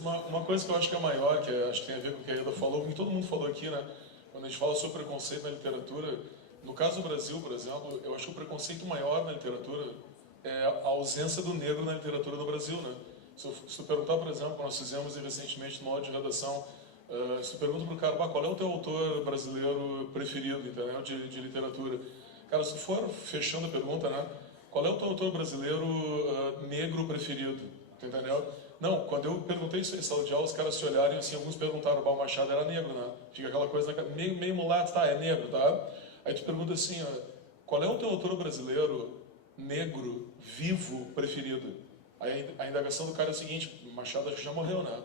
Mas uma coisa que eu acho que é maior, que acho que tem a ver com o que a Ida falou, que todo mundo falou aqui, né? Quando a gente fala sobre preconceito na literatura, no caso do Brasil, por exemplo, eu acho que o preconceito maior na literatura é a ausência do negro na literatura do Brasil, né? Se tu perguntar, por exemplo, nós fizemos recentemente no aula de redação, se tu pergunta pro cara, qual é o teu autor brasileiro preferido, entendeu? De literatura. Cara, se tu for fechando a pergunta, né? Qual é o teu autor brasileiro negro preferido? Entendeu? Não, quando eu perguntei isso em sala de aula, os caras se olharam e assim, alguns perguntaram, o Bal Machado era negro, né? Fica aquela coisa, meio mulato, tá, é negro, tá? Aí tu pergunta assim, ó, qual é o teu autor brasileiro negro, vivo, preferido? Aí a indagação do cara é o seguinte, Machado acho que já morreu, né?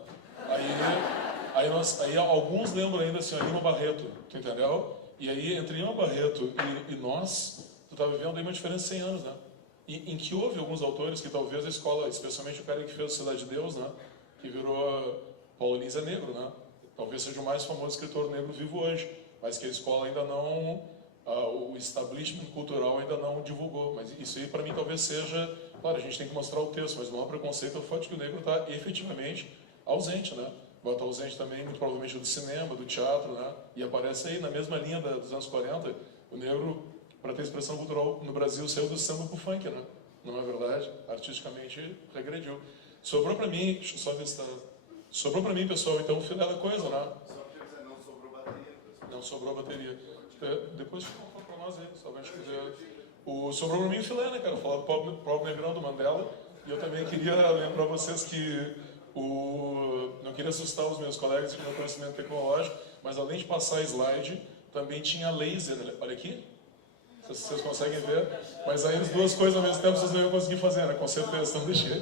Aí alguns lembram ainda assim, Lima Barreto, tu entendeu? E aí, entre Lima Barreto e nós, tu tá vivendo aí uma diferença de 100 anos, né? Em que houve alguns autores que talvez a escola, especialmente o cara que fez Cidade de Deus, né? Que virou Paulo Lins é negro, né? Talvez seja o mais famoso escritor negro vivo hoje, mas que a escola ainda não, o establishment cultural ainda não divulgou. Mas isso aí para mim talvez seja, claro, a gente tem que mostrar o texto, mas não há preconceito ao fato de que o negro está efetivamente ausente, né? Vai estar ausente também, muito provavelmente, do cinema, do teatro, né? E aparece aí na mesma linha dos anos 40, o negro, para ter expressão cultural no Brasil, saiu do samba pro funk, né? Não é verdade? Artisticamente regrediu. Sobrou para mim, deixa eu só ver se tá... Sobrou para mim, pessoal, então, o filé da coisa, né? Só quer dizer, não sobrou bateria, pessoal. Não sobrou bateria. Depois fala para nós aí, se alguém quiser. Sobrou para mim o filé, né, cara? Falar do pobre negrão do Mandela. E eu também queria lembrar vocês que não queria assustar os meus colegas com o meu conhecimento tecnológico, mas além de passar slide, também tinha laser. Olha aqui. Vocês conseguem ver? Mas aí as duas coisas ao mesmo tempo vocês não iam conseguir fazer, né? Com certeza, então deixei.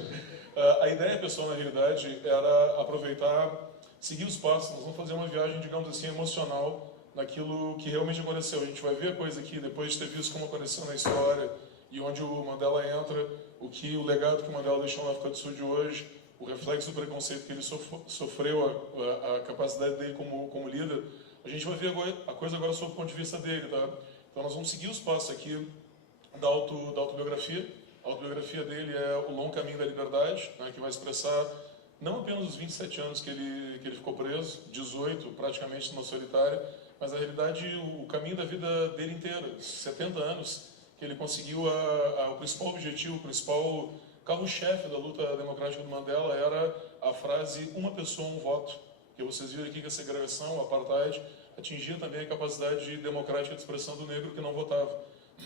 A ideia, pessoal, na realidade, era aproveitar, seguir os passos. Nós vamos fazer uma viagem, digamos assim, emocional naquilo que realmente aconteceu. A gente vai ver a coisa aqui, depois de ter visto como aconteceu na história e onde o Mandela entra, o legado que o Mandela deixou na África do Sul de hoje, o reflexo do preconceito que ele sofreu, a capacidade dele como líder. A gente vai ver a coisa agora sob o ponto de vista dele, tá? Então nós vamos seguir os passos aqui da autobiografia. A autobiografia dele é O Longo Caminho da Liberdade, né, que vai expressar não apenas os 27 anos que ele ficou preso, 18 praticamente numa solitária, mas na realidade o caminho da vida dele inteira, 70 anos, que ele conseguiu o principal objetivo, o principal carro-chefe da luta democrática do Mandela era a frase uma pessoa, um voto. Que vocês viram aqui que a segregação, o apartheid, atingia também a capacidade democrática de expressão do negro que não votava.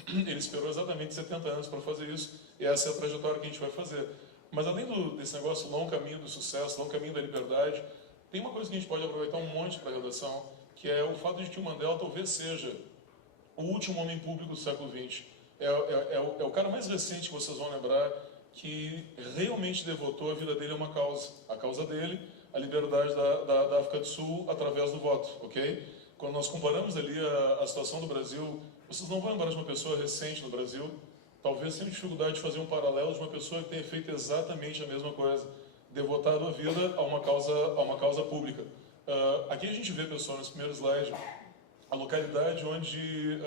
Ele esperou exatamente 70 anos para fazer isso, e essa é a trajetória que a gente vai fazer. Mas além desse negócio, longo caminho do sucesso, longo caminho da liberdade, tem uma coisa que a gente pode aproveitar um monte para a redação, que é o fato de que o Mandela talvez seja o último homem público do século XX. É o cara mais recente que vocês vão lembrar que realmente devotou a vida dele a uma causa. A causa dele, a liberdade da África do Sul através do voto, ok? Quando nós comparamos ali a situação do Brasil, vocês não vão lembrar de uma pessoa recente no Brasil, talvez tenham dificuldade de fazer um paralelo de uma pessoa que tenha feito exatamente a mesma coisa, devotado a vida a uma causa pública. Aqui a gente vê, pessoal, nesse primeiro slide, a localidade onde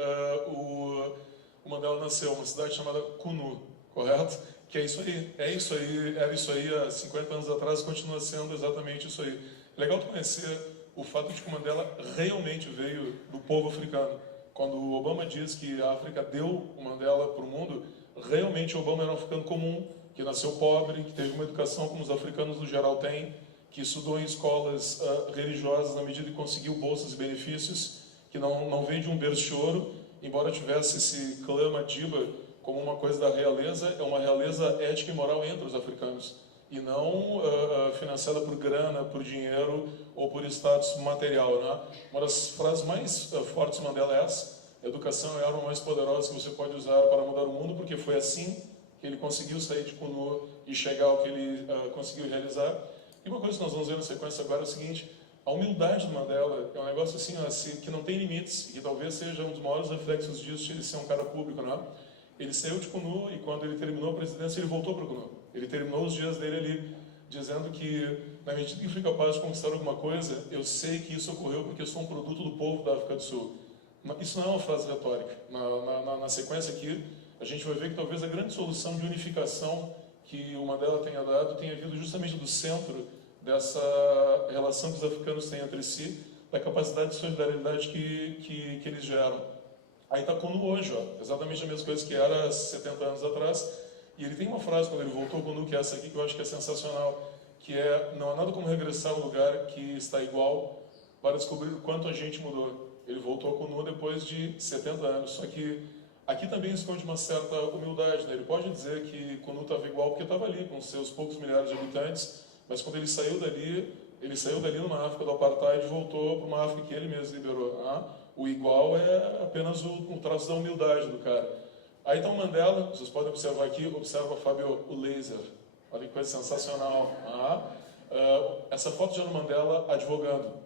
o Mandela nasceu, uma cidade chamada Kunu, correto? Que é isso aí, era isso aí há 50 anos atrás e continua sendo exatamente isso aí. Legal tu conhecer o fato de que o Mandela realmente veio do povo africano. Quando o Obama diz que a África deu o Mandela para o mundo, realmente o Obama era um africano comum, que nasceu pobre, que teve uma educação como os africanos no geral têm, que estudou em escolas religiosas na medida que conseguiu bolsas e benefícios, que não veio de um berço de ouro, embora tivesse esse clã Madiba como uma coisa da realeza, é uma realeza ética e moral entre os africanos, e não financiada por grana, por dinheiro ou por status material, né? Uma das frases mais fortes de Mandela é essa: educação é a arma mais poderosa que você pode usar para mudar o mundo, porque foi assim que ele conseguiu sair de Kunu e chegar ao que ele conseguiu realizar. E uma coisa que nós vamos ver na sequência agora é o seguinte: a humildade do Mandela é um negócio assim, que não tem limites, e que talvez seja um dos maiores reflexos disso, de ele ser um cara público, né? Ele saiu de Kunu e quando ele terminou a presidência, ele voltou para Kunu. Ele terminou os dias dele ali, dizendo que, na medida que fui capaz de conquistar alguma coisa, eu sei que isso ocorreu porque eu sou um produto do povo da África do Sul. Isso não é uma frase retórica. Na sequência aqui, a gente vai ver que talvez a grande solução de unificação que o Mandela tenha dado tenha vindo justamente do centro dessa relação que os africanos têm entre si, da capacidade de solidariedade que eles geram. Aí está Konu hoje, ó, exatamente a mesma coisa que era 70 anos atrás, e ele tem uma frase quando ele voltou Konu, que é essa aqui, que eu acho que é sensacional, que é: não há nada como regressar a um lugar que está igual para descobrir o quanto a gente mudou. Ele voltou a Konu depois de 70 anos, só que aqui também esconde uma certa humildade, né? Ele pode dizer que Konu estava igual porque estava ali, com seus poucos milhares de habitantes, mas quando ele saiu dali numa África do Apartheid e voltou para uma África que ele mesmo liberou. O igual é apenas o traço da humildade do cara. Aí está o Mandela, vocês podem observar aqui, observa, Fábio, o laser. Olha que coisa sensacional. Essa foto já no Mandela advogando.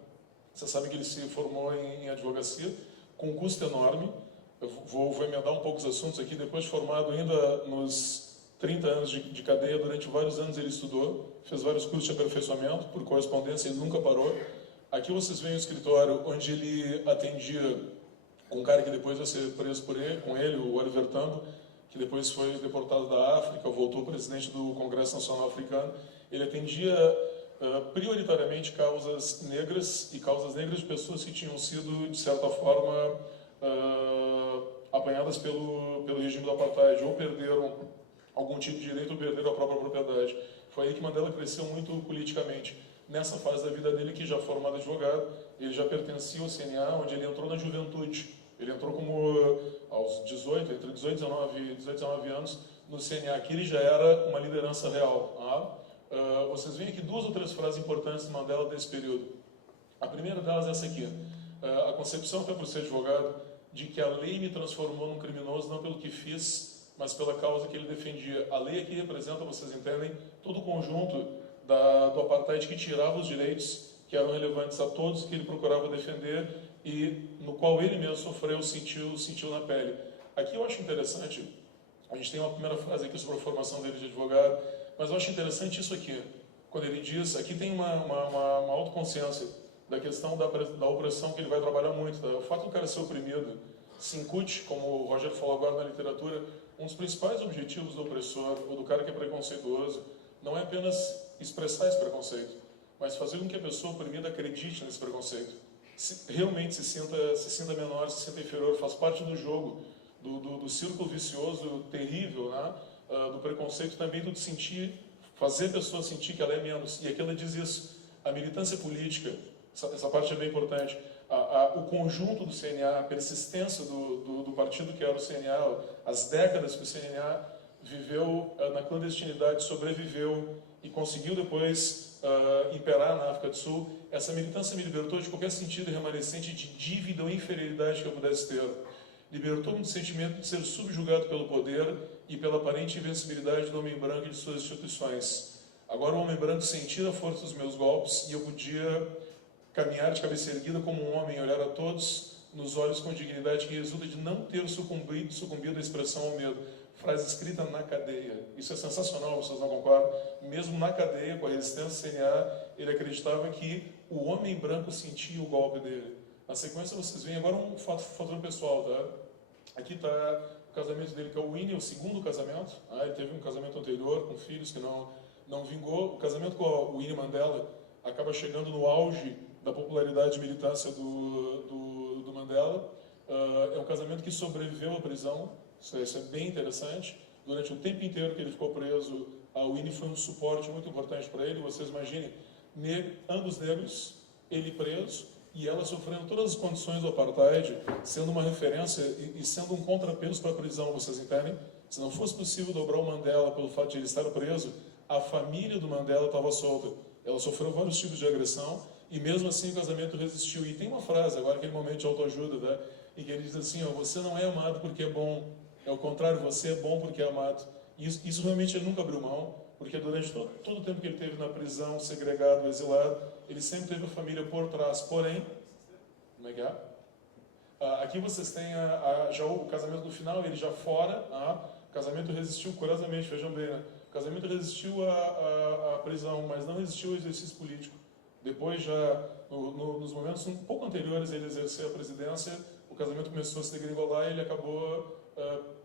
Você sabe que ele se formou em advocacia, com um custo enorme. Eu vou emendar um pouco os assuntos aqui. Depois de formado, ainda nos 30 anos de cadeia, durante vários anos ele estudou, fez vários cursos de aperfeiçoamento, por correspondência, ele nunca parou. Aqui vocês veem o escritório onde ele atendia com um cara que depois vai ser preso com ele, o Oliver Tambo, que depois foi deportado da África, voltou presidente do Congresso Nacional Africano. Ele atendia prioritariamente causas negras de pessoas que tinham sido, de certa forma, apanhadas pelo regime do Apartheid, ou perderam algum tipo de direito ou perderam a própria propriedade. Foi aí que Mandela cresceu muito politicamente. Nessa fase da vida dele, que já formado advogado, ele já pertencia ao CNA, onde ele entrou na juventude. Ele entrou como aos 18, entre 18 e 19 anos, no CNA. Aqui ele já era uma liderança real. Vocês veem aqui duas ou três frases importantes de Mandela desse período. A primeira delas é essa aqui. A concepção foi por ser advogado de que a lei me transformou num criminoso não pelo que fiz, mas pela causa que ele defendia. A lei aqui representa, vocês entendem, todo o conjunto do Apartheid que tirava os direitos que eram relevantes a todos, que ele procurava defender e no qual ele mesmo sofreu, sentiu na pele. Aqui eu acho interessante, a gente tem uma primeira frase aqui sobre a formação dele de advogado, mas eu acho interessante isso aqui, quando ele diz, aqui tem uma autoconsciência da questão da opressão que ele vai trabalhar muito. Tá? O fato do cara ser oprimido se incute, como o Roger falou agora na literatura, um dos principais objetivos do opressor, ou do cara que é preconceituoso, não é apenas expressar esse preconceito, mas fazer com que a pessoa oprimida acredite nesse preconceito. Realmente se sinta menor, se sinta inferior, faz parte do jogo, do círculo vicioso terrível, né? Do preconceito também, do fazer a pessoa sentir que ela é menos. E aqui ela diz isso. A militância política, essa parte é bem importante, o conjunto do CNA, a persistência do partido que era o CNA, as décadas que o CNA viveu na clandestinidade, sobreviveu e conseguiu depois imperar na África do Sul, essa militância me libertou de qualquer sentido remanescente de dívida ou inferioridade que eu pudesse ter. Libertou-me do sentimento de ser subjugado pelo poder e pela aparente invencibilidade do homem branco e de suas instituições. Agora o homem branco sentia a força dos meus golpes e eu podia caminhar de cabeça erguida como um homem e olhar a todos nos olhos com dignidade que resulta de não ter sucumbido à expressão ao medo. Frase escrita na cadeia. Isso é sensacional, vocês não concordam? Mesmo na cadeia, com a resistência CNA, ele acreditava que o homem branco sentia o golpe dele. Na sequência, vocês veem agora um fator pessoal, tá? Aqui está o casamento dele, que é o Winnie, o segundo casamento. Ele teve um casamento anterior com filhos que não vingou. O casamento com o Winnie Mandela acaba chegando no auge da popularidade e militância do Mandela. É um casamento que sobreviveu à prisão. Isso é bem interessante. Durante o tempo inteiro que ele ficou preso, a Winnie foi um suporte muito importante para ele. Vocês imaginem, ambos negros, ele preso e ela sofrendo todas as condições do Apartheid, sendo uma referência e sendo um contrapeso para a prisão, vocês entendem? Se não fosse possível dobrar o Mandela pelo fato de ele estar preso, a família do Mandela estava solta. Ela sofreu vários tipos de agressão e mesmo assim o casamento resistiu. E tem uma frase, agora aquele momento de autoajuda, né? Em que ele diz assim, você não é amado porque é bom, é o contrário, você é bom porque é amado. E isso realmente ele nunca abriu mão, porque durante todo o tempo que ele teve na prisão, segregado, exilado, ele sempre teve a família por trás. Porém, como é que é? Aqui vocês têm já o casamento no final, ele já fora, o casamento resistiu, curiosamente, vejam bem, né? O casamento resistiu à prisão, mas não resistiu ao exercício político. Depois, já nos momentos um pouco anteriores a ele exercer a presidência, o casamento começou a se degringolar e ele acabou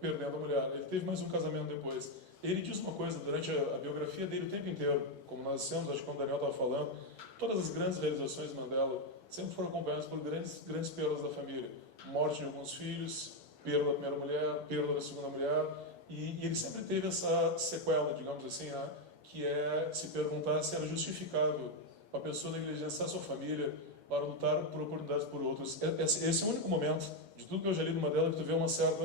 perdendo a mulher. Ele teve mais um casamento depois. ele diz uma coisa durante a biografia dele o tempo inteiro, como nós dissemos, acho que quando o Daniel estava falando, todas as grandes realizações de Mandela sempre foram acompanhadas por grandes perdas da família. Morte de alguns filhos, perda da primeira mulher, perda da segunda mulher, e ele sempre teve essa sequela, digamos assim, né, que é se perguntar se era justificável uma pessoa negligenciar sua família para lutar por oportunidades por outros. Esse é o único momento de tudo que eu já li do Mandela que tu vê uma certa,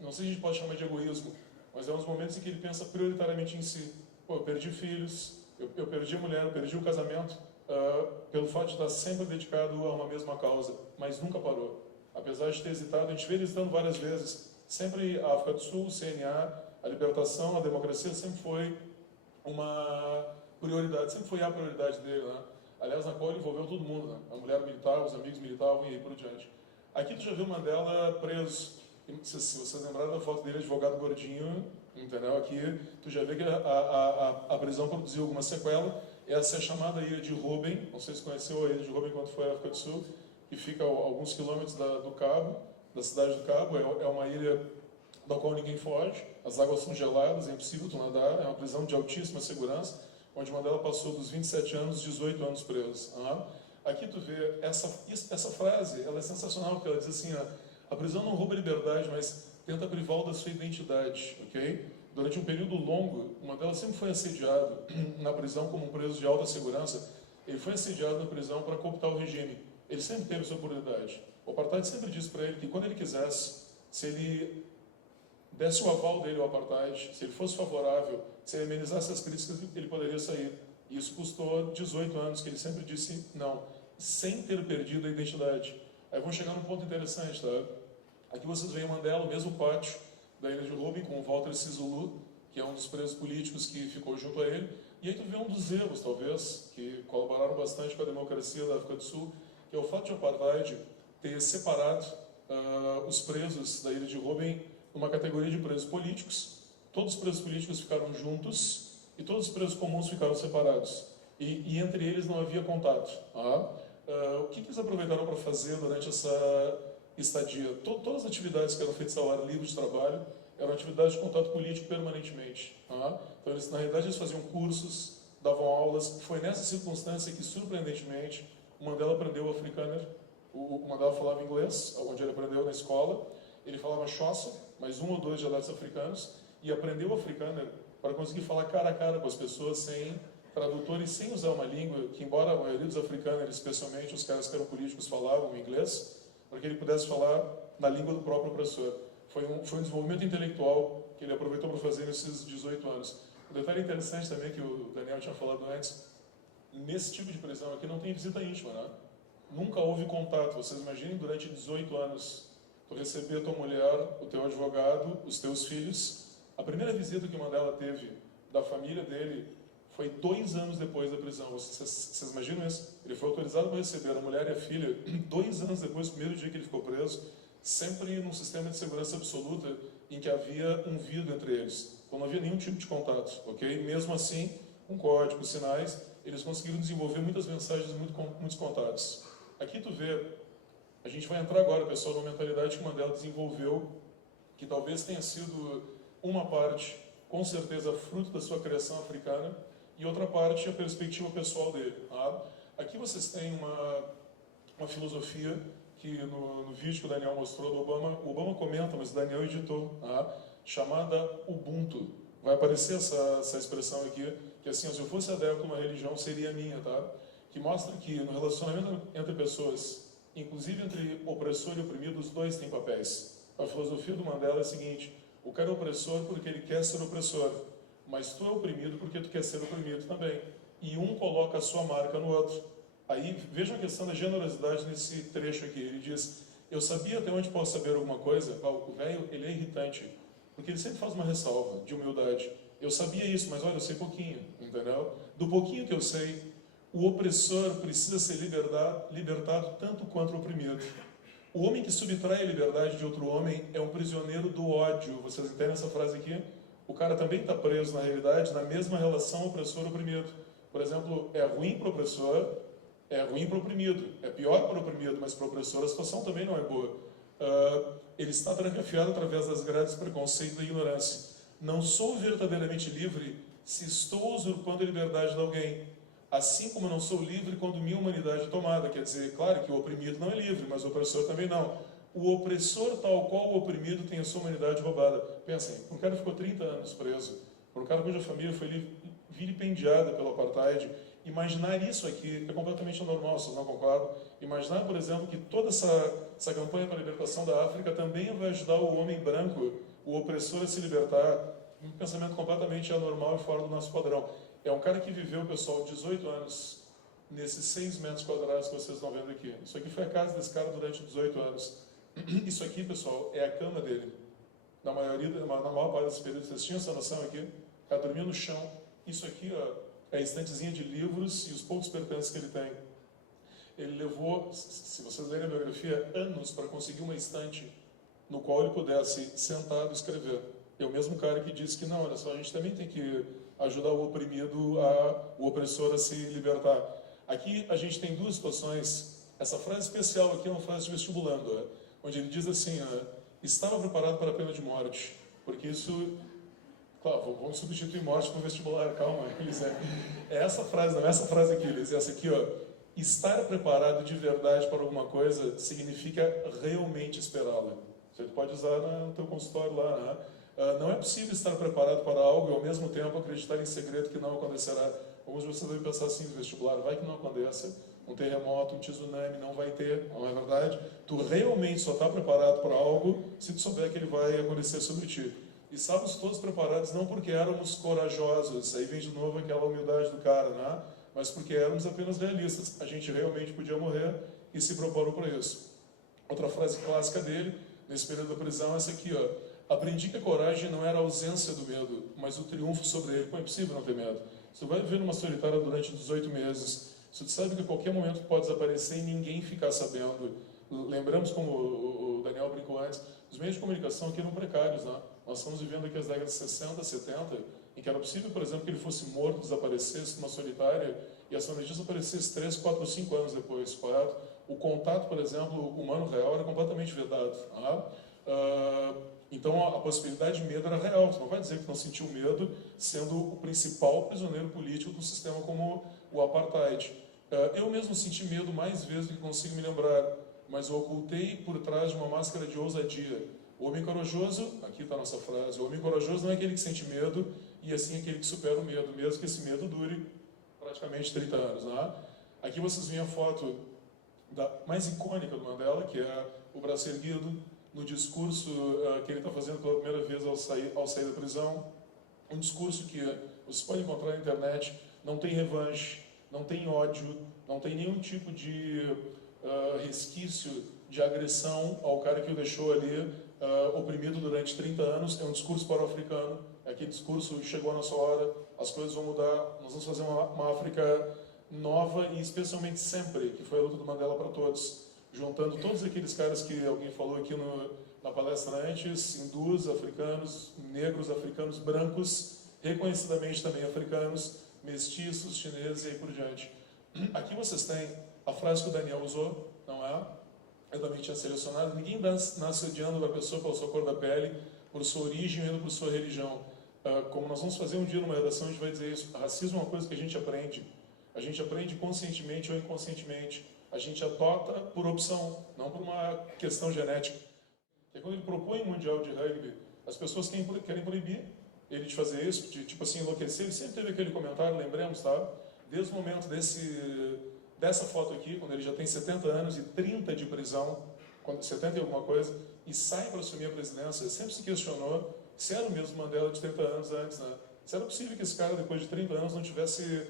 não sei se a gente pode chamar de egoísmo, mas é uns momentos em que ele pensa prioritariamente em si. Pô, eu perdi filhos, eu perdi a mulher, eu perdi o casamento, pelo fato de estar sempre dedicado a uma mesma causa, mas nunca parou. Apesar de ter hesitado, a gente vê ele hesitando várias vezes. Sempre a África do Sul, o CNA, a libertação, a democracia sempre foi uma prioridade, sempre foi a prioridade dele, né? Aliás, na qual ele envolveu todo mundo, né? A mulher militar, os amigos militavam e aí por diante. Aqui tu já viu Mandela preso. Se vocês lembraram da foto dele, advogado gordinho, entendeu? Aqui tu já vê que a prisão produziu alguma sequela. Essa é a chamada Ilha de Robben, não sei se conheceu a Ilha de Robben quando foi à África do Sul, que fica a alguns quilômetros do Cabo, da cidade do Cabo. É uma ilha da qual ninguém foge, as águas são geladas, é impossível tu nadar, é uma prisão de altíssima segurança, onde Mandela passou dos 27 anos, 18 anos preso. Aqui tu vê, essa frase, ela é sensacional, porque ela diz assim, a prisão não rouba a liberdade, mas tenta privá-lo da sua identidade, ok? Durante um período longo, Mandela sempre foi assediado na prisão como um preso de alta segurança. Ele foi assediado na prisão para cooptar o regime. Ele sempre teve sua oportunidade. O apartheid sempre disse para ele que quando ele quisesse, se ele desse o aval dele ao apartheid, se ele fosse favorável, se ele amenizasse as críticas, ele poderia sair. E isso custou 18 anos, que ele sempre disse não, sem ter perdido a identidade. Aí vamos chegar num ponto interessante, tá? Aqui vocês veem Mandela, o mesmo pátio da Ilha de Robben, com o Walter Sisulu, que é um dos presos políticos que ficou junto a ele. E aí tu vê um dos erros, talvez, que colaboraram bastante com a democracia da África do Sul, que é o fato de o apartheid ter separado os presos da Ilha de Robben numa categoria de presos políticos. Todos os presos políticos ficaram juntos e todos os presos comuns ficaram separados. E entre eles não havia contato. O que eles aproveitaram para fazer durante essa estadia? Todas as atividades que eram feitas ao ar livre de trabalho eram atividades de contato político permanentemente. Então, na realidade, eles faziam cursos, davam aulas. Foi nessa circunstância que, surpreendentemente, o Mandela aprendeu o Afrikaner. O Mandela falava inglês, onde ele aprendeu na escola. Ele falava Xhosa, mais um ou dois dialetos africanos, e aprendeu o Afrikaner para conseguir falar cara a cara com as pessoas sem tradutor e sem usar uma língua que, embora a maioria dos africanos, especialmente os caras que eram políticos, falavam inglês, para que ele pudesse falar na língua do próprio opressor. Foi um desenvolvimento intelectual que ele aproveitou para fazer nesses 18 anos. Um detalhe interessante também, que o Daniel tinha falado antes, nesse tipo de prisão aqui não tem visita íntima, né? Nunca houve contato. Vocês imaginem, durante 18 anos, tu receber a tua mulher, o teu advogado, os teus filhos. A primeira visita que o Mandela teve da família dele foi 2 anos depois da prisão. Vocês imaginam isso? Ele foi autorizado para receber a mulher e a filha 2 anos depois do primeiro dia que ele ficou preso, sempre num sistema de segurança absoluta em que havia um vidro entre eles. Então não havia nenhum tipo de contato, ok? Mesmo assim, com códigos, sinais, eles conseguiram desenvolver muitas mensagens, muitos contatos. Aqui tu vê, a gente vai entrar agora, pessoal, numa mentalidade que o Mandela desenvolveu, que talvez tenha sido uma parte, com certeza, fruto da sua criação africana, e outra parte, a perspectiva pessoal dele. Aqui vocês têm uma filosofia que no vídeo que o Daniel mostrou do Obama, o Obama comenta, mas o Daniel editou, chamada Ubuntu. Vai aparecer essa expressão aqui, que assim, se eu fosse adepto a uma religião, seria a minha, tá? Que mostra que no relacionamento entre pessoas, inclusive entre opressor e oprimido, os dois têm papéis. A filosofia do Mandela é a seguinte: o cara é opressor porque ele quer ser opressor, mas tu é oprimido porque tu quer ser oprimido também. E um coloca a sua marca no outro. Aí vejam a questão da generosidade nesse trecho aqui. Ele diz: eu sabia até onde posso saber alguma coisa. O velho, ele é irritante, porque ele sempre faz uma ressalva de humildade. Eu sabia isso, mas olha, eu sei pouquinho, entendeu? Do pouquinho que eu sei, o opressor precisa ser libertado tanto quanto o oprimido. O homem que subtrai a liberdade de outro homem é um prisioneiro do ódio. Vocês entendem essa frase aqui? O cara também está preso, na realidade, na mesma relação opressor-oprimido. Por exemplo, é ruim para o opressor, é ruim para o oprimido. É pior para o oprimido, mas para o opressor a situação também não é boa. Ele está trancafiado através das grades do preconceito e da ignorância. Não sou verdadeiramente livre se estou usurpando a liberdade de alguém. Assim como não sou livre quando minha humanidade é tomada. Quer dizer, claro que o oprimido não é livre, mas o opressor também não. O opressor, tal qual o oprimido, tem a sua humanidade roubada. Pensem, um cara que ficou 30 anos preso, um cara cuja família foi vilipendiada pelo apartheid, imaginar isso aqui é completamente anormal, vocês não concordam? Imaginar, por exemplo, que toda essa campanha para a libertação da África também vai ajudar o homem branco, o opressor, a se libertar, um pensamento completamente anormal e fora do nosso padrão. É um cara que viveu, pessoal, 18 anos nesses 6 metros quadrados que vocês estão vendo aqui. Isso aqui foi a casa desse cara durante 18 anos. Isso aqui, pessoal, é a cama dele. Na maior parte dos períodos, vocês tinham essa noção aqui? O cara dormia no chão. Isso aqui, ó, é a estantezinha de livros e os poucos pertences que ele tem. Ele levou, se vocês lerem a biografia, anos para conseguir uma estante no qual ele pudesse, sentado, escrever. É o mesmo cara que disse que, não, olha só, a gente também tem que ajudar o oprimido, o opressor a se libertar. Aqui a gente tem duas situações. Essa frase especial aqui é uma frase de vestibulando, onde ele diz assim, estava preparado para a pena de morte, porque isso... Claro, vamos substituir morte por vestibular, calma, Elis. É essa frase, não é essa frase aqui, Elis, é essa aqui, ó. Estar preparado de verdade para alguma coisa significa realmente esperá-la. Você pode usar no teu consultório lá, né? Não é possível estar preparado para algo e ao mesmo tempo acreditar em segredo que não acontecerá. Alguns de vocês devem pensar assim no vestibular, vai que não aconteça, um terremoto, um tsunami, não vai ter, não é verdade? Tu realmente só está preparado para algo se tu souber que ele vai acontecer sobre ti. E estávamos todos preparados não porque éramos corajosos, aí vem de novo aquela humildade do cara, né? Mas porque éramos apenas realistas. A gente realmente podia morrer e se proporam para isso. Outra frase clássica dele, nesse período da prisão, é essa aqui, ó. Aprendi que a coragem não era a ausência do medo, mas o triunfo sobre ele. Pô, é impossível não ter medo. Você vai viver numa solitária durante 18 meses, você sabe que a qualquer momento pode desaparecer e ninguém ficar sabendo. Lembramos, como o Daniel brincou antes, os meios de comunicação aqui eram precários, né? Nós estamos vivendo aqui as décadas de 60, 70, em que era possível, por exemplo, que ele fosse morto, desaparecesse numa solitária, e essa notícia aparecesse 3, 4, 5 anos depois, correto? O contato, por exemplo, humano real era completamente vedado. Então a possibilidade de medo era real. Você não vai dizer que não sentiu medo sendo o principal prisioneiro político do sistema como o apartheid. Eu mesmo senti medo mais vezes do que consigo me lembrar, mas eu ocultei por trás de uma máscara de ousadia. O homem corajoso, aqui está a nossa frase, o homem corajoso não é aquele que sente medo, e assim aquele que supera o medo, mesmo que esse medo dure praticamente 30 anos. Né? Aqui vocês veem a foto mais icônica do Mandela, que é o braço erguido, no discurso que ele está fazendo pela primeira vez ao sair da prisão. Um discurso que vocês podem encontrar na internet, não tem revanche, não tem ódio, não tem nenhum tipo de resquício de agressão ao cara que o deixou ali oprimido durante 30 anos. É um discurso para-africano, é aquele discurso, chegou a nossa hora, as coisas vão mudar, nós vamos fazer uma África nova e especialmente sempre, que foi a luta do Mandela para todos, juntando todos aqueles caras que alguém falou aqui na palestra antes, hindus, africanos, negros, africanos, brancos, reconhecidamente também africanos, mestiços, chineses e aí por diante. Aqui vocês têm a frase que o Daniel usou, não é? Eu também tinha selecionado. Ninguém nasce odiando a pessoa pela sua cor da pele, por sua origem ou por sua religião. Como nós vamos fazer um dia numa redação, a gente vai dizer isso. Racismo é uma coisa que a gente aprende. A gente aprende conscientemente ou inconscientemente. A gente adota por opção, não por uma questão genética. E quando ele propõe um mundial de rugby, as pessoas querem proibir ele de fazer isso, de tipo assim, enlouquecer. Ele sempre teve aquele comentário, lembremos, tá? Desde o momento dessa foto aqui, quando ele já tem 70 anos e 30 de prisão, 70 e alguma coisa, e sai para assumir a presidência, sempre se questionou se era o mesmo Mandela de 30 anos antes, né? Se era possível que esse cara, depois de 30 anos, não tivesse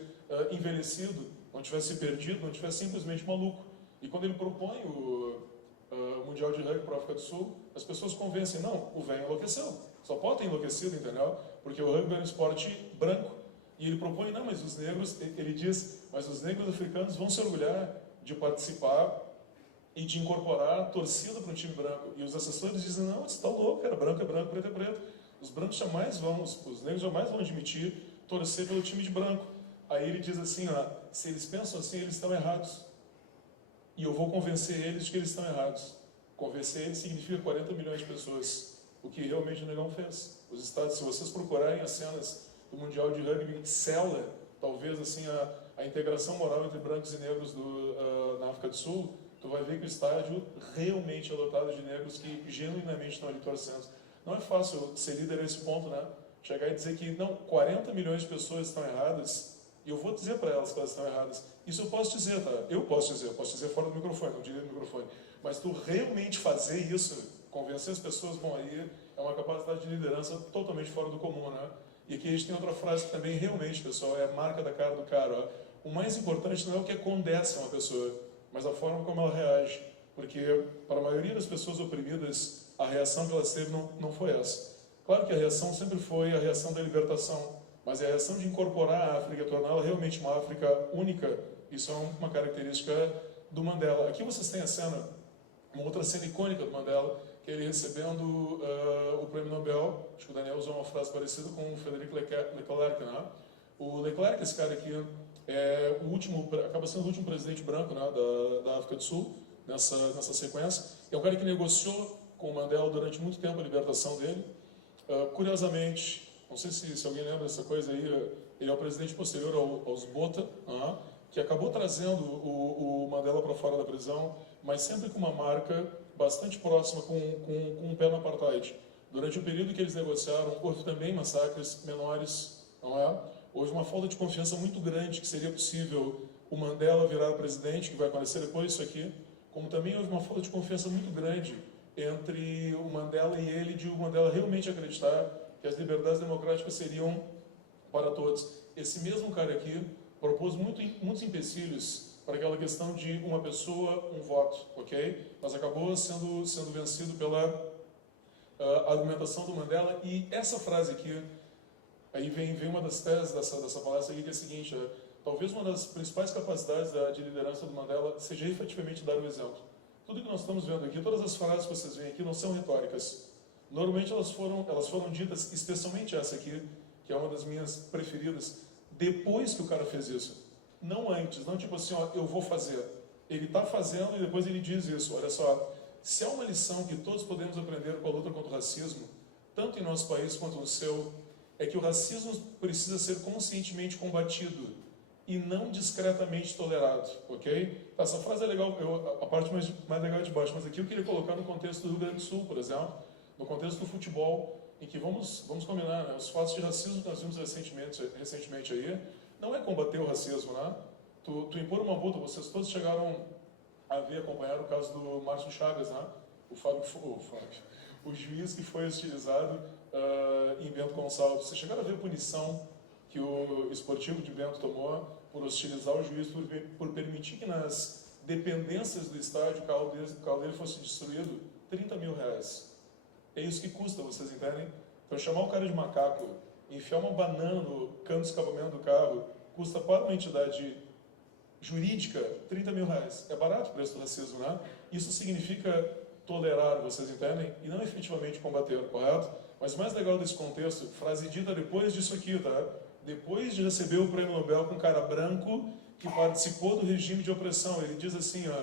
envelhecido, não tivesse perdido, não tivesse simplesmente maluco. E quando ele propõe o Mundial de Rugby para a África do Sul, as pessoas convencem, não, o velho enlouqueceu. Só pode ter enlouquecido, entendeu? Porque o rugby é um esporte branco. E ele propõe, não, mas os negros, ele diz, mas os negros africanos vão se orgulhar de participar e de incorporar a torcida para um time branco. E os assessores dizem, não, você está louco, cara, branco é branco, preto é preto. Os brancos jamais vão, os negros jamais vão admitir torcer pelo time de branco. Aí ele diz assim, se eles pensam assim, eles estão errados. E eu vou convencer eles de que eles estão errados. Convencer eles significa 40 milhões de pessoas. o que realmente o Negão fez. Os estados, se vocês procurarem as cenas do Mundial de Rugby em Sela, talvez assim a integração moral entre brancos e negros na África do Sul, tu vai ver que o estádio realmente é lotado de negros que genuinamente estão ali torcendo. Não é fácil ser líder a esse ponto, né? Chegar e dizer que, não, 40 milhões de pessoas estão erradas, e eu vou dizer para elas que elas estão erradas. Isso eu posso dizer, tá? Eu posso dizer fora do microfone, não direito do microfone. Mas tu realmente fazer isso, convencer as pessoas, bom, aí é uma capacidade de liderança totalmente fora do comum, né? E aqui a gente tem outra frase que também realmente, pessoal, é a marca da cara do cara, ó. O mais importante não é o que acontece a uma pessoa, mas a forma como ela reage. Porque, para a maioria das pessoas oprimidas, a reação que elas teve não foi essa. Claro que a reação sempre foi a reação da libertação, mas é a reação de incorporar a África, torná-la realmente uma África única, isso é uma característica do Mandela. Aqui vocês têm a cena, uma outra cena icônica do Mandela, que ele recebendo o Prêmio Nobel. Acho que o Daniel usou uma frase parecida com o Frederic Leclerc, né? O Leclerc, esse cara aqui, acaba sendo o último presidente branco, né, da África do Sul, nessa sequência. É um cara que negociou com o Mandela durante muito tempo a libertação dele. Curiosamente, não sei se alguém lembra dessa coisa aí, ele é o presidente posterior aos Botha, que acabou trazendo o Mandela para fora da prisão, mas sempre com uma marca bastante próxima com um pé no apartheid. Durante o período que eles negociaram, houve também massacres menores, não é? Houve uma falta de confiança muito grande que seria possível o Mandela virar presidente, que vai aparecer depois disso aqui, como também houve uma falta de confiança muito grande entre o Mandela e ele, de o Mandela realmente acreditar que as liberdades democráticas seriam para todos. Esse mesmo cara aqui propôs muitos empecilhos para aquela questão de uma pessoa, um voto, ok? Mas acabou sendo vencido pela argumentação do Mandela. E essa frase aqui, aí vem uma das teses dessa palestra aqui, que é a seguinte: talvez uma das principais capacidades de liderança do Mandela seja efetivamente dar o exemplo. Tudo que nós estamos vendo aqui, todas as frases que vocês veem aqui não são retóricas. Normalmente elas foram ditas, especialmente essa aqui, que é uma das minhas preferidas, depois que o cara fez isso. Não antes, não tipo assim, ó, eu vou fazer. Ele está fazendo e depois ele diz isso. Olha só, se há uma lição que todos podemos aprender com a luta contra o racismo, tanto em nosso país quanto no seu, é que o racismo precisa ser conscientemente combatido e não discretamente tolerado, ok? Essa frase é legal, a parte mais legal é de baixo, mas aqui eu queria colocar no contexto do Rio Grande do Sul, por exemplo, no contexto do futebol, em que vamos combinar, né? Os fatos de racismo que nós vimos recentemente aí, não é combater o racismo, né? Tu impor uma multa, vocês todos chegaram a acompanhar o caso do Márcio Chagas, né? O juiz que foi hostilizado em Bento Gonçalves. Vocês chegaram a ver a punição que o Esportivo de Bento tomou por hostilizar o juiz, por permitir que nas dependências do estádio o carro dele fosse destruído? R$30 mil. É isso que custa, vocês entendem? Então chamar o cara de macaco, enfiar uma banana no cano de escapamento do carro, custa para uma entidade jurídica R$30 mil. É barato o preço do racismo, né? Isso significa tolerar, vocês entendem? E não efetivamente combater, correto? Mas o mais legal desse contexto, frase dita depois disso aqui, tá? Depois de receber o Prêmio Nobel com um cara branco que participou do regime de opressão, ele diz assim, ó: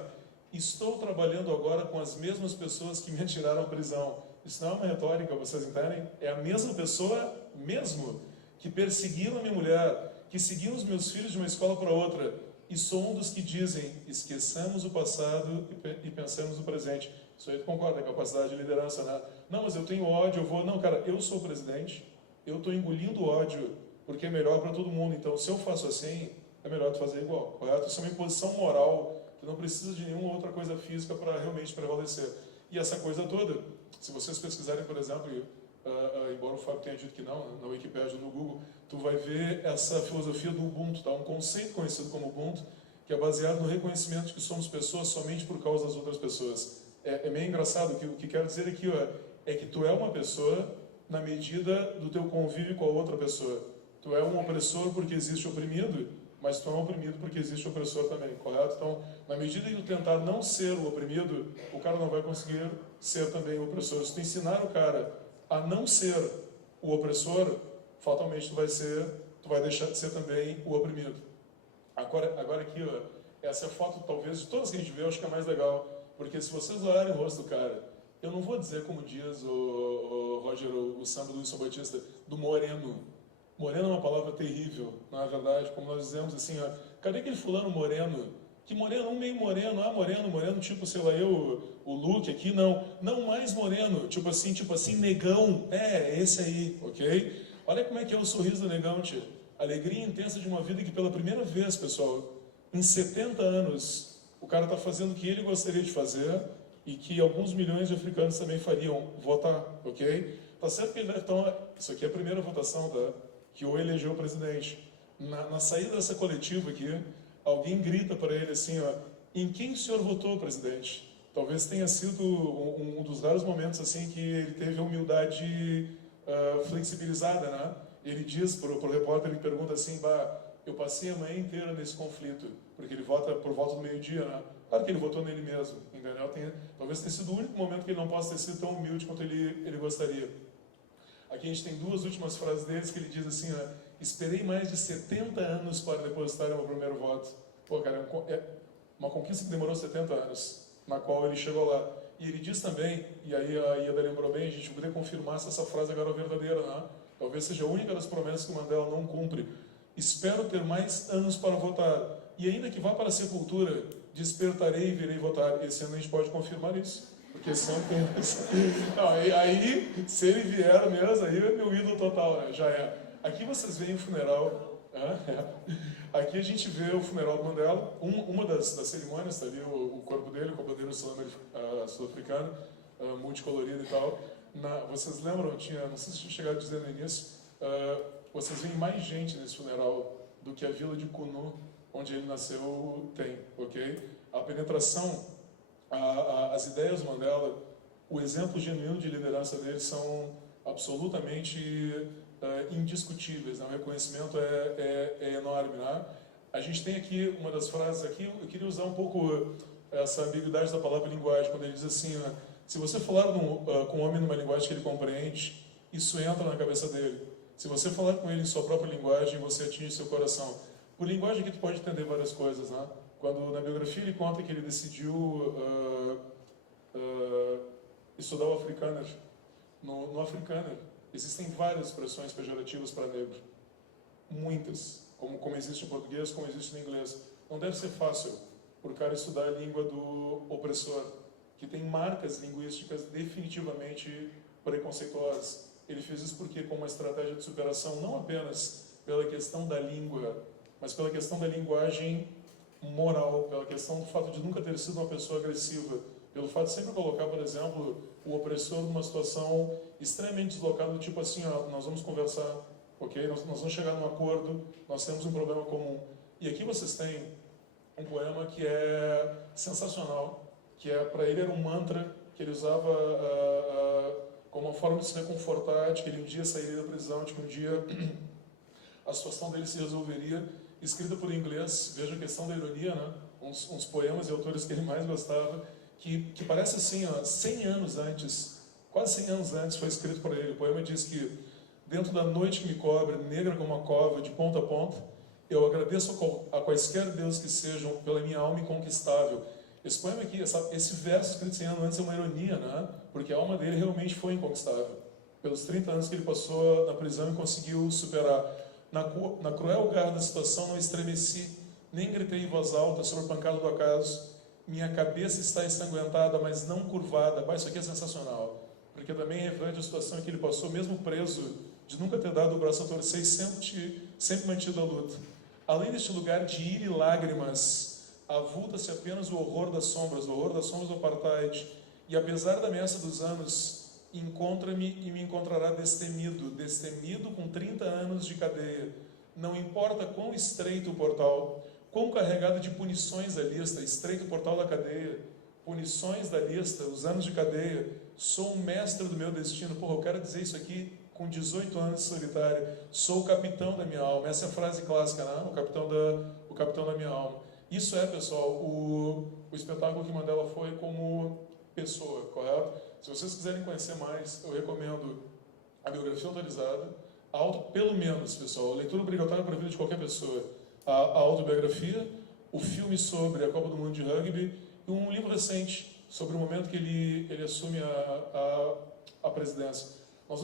estou trabalhando agora com as mesmas pessoas que me atiraram à prisão. Isso não é uma retórica, vocês entendem? É a mesma pessoa mesmo que perseguiram a minha mulher, que seguiram os meus filhos de uma escola para outra. E sou um dos que dizem, esqueçamos o passado e pensemos no presente. Isso aí tu concorda, é capacidade de liderança, né? Não, mas eu tenho ódio, eu vou... Não, cara, eu sou o presidente, eu estou engolindo ódio, porque é melhor para todo mundo. Então, se eu faço assim, é melhor tu fazer igual, correto? Isso é uma imposição moral, tu não precisa de nenhuma outra coisa física para realmente prevalecer. E essa coisa toda, se vocês pesquisarem, por exemplo, embora o Fábio tenha dito que não, na Wikipédia ou no Google, tu vai ver essa filosofia do Ubuntu, tá? Um conceito conhecido como Ubuntu, que é baseado no reconhecimento de que somos pessoas somente por causa das outras pessoas. É meio engraçado, o que quero dizer aqui é que tu é uma pessoa na medida do teu convívio com a outra pessoa. Tu é um opressor porque existe oprimido, mas tu é um oprimido porque existe opressor também, correto? Então, na medida que tu tentar não ser o oprimido, o cara não vai conseguir ser também o opressor. Se tu ensinar o cara a não ser o opressor, fatalmente tu vai deixar de ser também o oprimido. Agora aqui, essa é a foto, talvez, de todas que a gente vê, eu acho que é a mais legal, porque se vocês olharem o rosto do cara, eu não vou dizer, como diz o Roger, o samba do Wilson Batista, do moreno. Moreno é uma palavra terrível, na verdade, como nós dizemos assim, ó, cadê aquele fulano moreno? Que moreno, um meio moreno, moreno, tipo, sei lá, o Luke aqui, não mais moreno, tipo assim, negão, esse aí, ok? Olha como é que é o sorriso do negão, tia. Alegria intensa de uma vida que pela primeira vez, pessoal, em 70 anos, o cara está fazendo o que ele gostaria de fazer e que alguns milhões de africanos também fariam, votar, ok? Tá certo que ele deve tomar, isso aqui é a primeira votação, tá? Que o elegeu o presidente. Na saída dessa coletiva aqui, alguém grita para ele assim, ó, em quem o senhor votou, presidente? Talvez tenha sido um dos raros momentos assim que ele teve a humildade flexibilizada, né? Ele diz para o repórter, ele pergunta assim, eu passei a manhã inteira nesse conflito, porque ele vota por volta do meio-dia, né? Claro que ele votou nele mesmo, entendeu? Talvez tenha sido o único momento que ele não possa ter sido tão humilde quanto ele gostaria. Aqui a gente tem duas últimas frases deles que ele diz assim, ó, esperei mais de 70 anos para depositar o meu primeiro voto. Pô, cara, é uma conquista que demorou 70 anos, na qual ele chegou lá. E ele diz também, e aí a Ieda lembrou bem, a gente poderia confirmar se essa frase agora é verdadeira, né? Talvez seja a única das promessas que o Mandela não cumpre. Espero ter mais anos para votar, e ainda que vá para a sepultura, despertarei e virei votar. Esse ano a gente pode confirmar isso. Porque sempre não, aí, se ele vier mesmo, aí é meu ídolo total, né? Já é. Aqui vocês veem o funeral. Aqui a gente vê o funeral do Mandela. Uma das cerimônias, está ali o corpo dele, com a bandeira sul-africana, multicolorida e tal. Vocês lembram, não sei se tinha chegado a dizer no início, vocês veem mais gente nesse funeral do que a vila de Kunu, onde ele nasceu, tem, ok? A penetração, as ideias do Mandela, o exemplo genuíno de liderança dele são absolutamente indiscutíveis, né? O reconhecimento é enorme, né? A gente tem aqui uma das frases aqui, eu queria usar um pouco essa ambiguidade da palavra linguagem, quando ele diz assim, né? Se você falar com um homem numa linguagem que ele compreende, isso entra na cabeça dele. Se você falar com ele em sua própria linguagem, você atinge seu coração. Por linguagem aqui tu pode entender várias coisas, né? Quando na biografia ele conta que ele decidiu estudar o Afrikaner, no Afrikaner existem várias expressões pejorativas para negro, muitas, como existe em português, como existe no inglês. Não deve ser fácil para o cara estudar a língua do opressor, que tem marcas linguísticas definitivamente preconceituosas. Ele fez isso porque, como uma estratégia de superação, não apenas pela questão da língua, mas pela questão da linguagem moral, pela questão do fato de nunca ter sido uma pessoa agressiva, pelo fato de sempre colocar, por exemplo, o opressor numa situação extremamente deslocada, do tipo assim, ó, nós vamos conversar, ok? Nós vamos chegar num acordo, nós temos um problema comum. E aqui vocês têm um poema que é sensacional, que para ele era um mantra que ele usava como uma forma de se reconfortar, de que ele um dia sairia da prisão, de que um dia a situação dele se resolveria, escrita por inglês, veja a questão da ironia, né? Uns poemas e autores que ele mais gostava, que parece assim, ó, 100 anos antes, quase 100 anos antes foi escrito por ele. O poema diz que, dentro da noite que me cobre, negra como uma cova, de ponta a ponta, eu agradeço a quaisquer deuses que sejam pela minha alma inconquistável. Esse poema aqui, esse verso escrito 100 anos antes é uma ironia, né? Porque a alma dele realmente foi inconquistável. Pelos 30 anos que ele passou na prisão e conseguiu superar. Na cruel garra da situação não estremeci, nem gritei em voz alta sobre a pancada do acaso. Minha cabeça está ensanguentada, mas não curvada. Isso aqui é sensacional, porque também reflete a situação em que ele passou, mesmo preso, de nunca ter dado o braço a torcer e sempre mantido a luta. Além deste lugar de ira e lágrimas, avulta-se apenas o horror das sombras do apartheid. E apesar da ameaça dos anos, encontra-me e me encontrará destemido com 30 anos de cadeia. Não importa quão estreito o portal, quão carregado de punições a lista, estreito o portal da cadeia, punições da lista, os anos de cadeia, sou um mestre do meu destino. Porra, eu quero dizer isso aqui com 18 anos de solitário, sou o capitão da minha alma. Essa é a frase clássica, né? O capitão da minha alma. Isso é, pessoal, o espetáculo que Mandela foi como pessoa, correto? Se vocês quiserem conhecer mais, eu recomendo a biografia atualizada, pelo menos, pessoal, a leitura obrigatória para a vida de qualquer pessoa, a autobiografia, o filme sobre a Copa do Mundo de Rugby e um livro recente, sobre o momento que ele assume a presidência.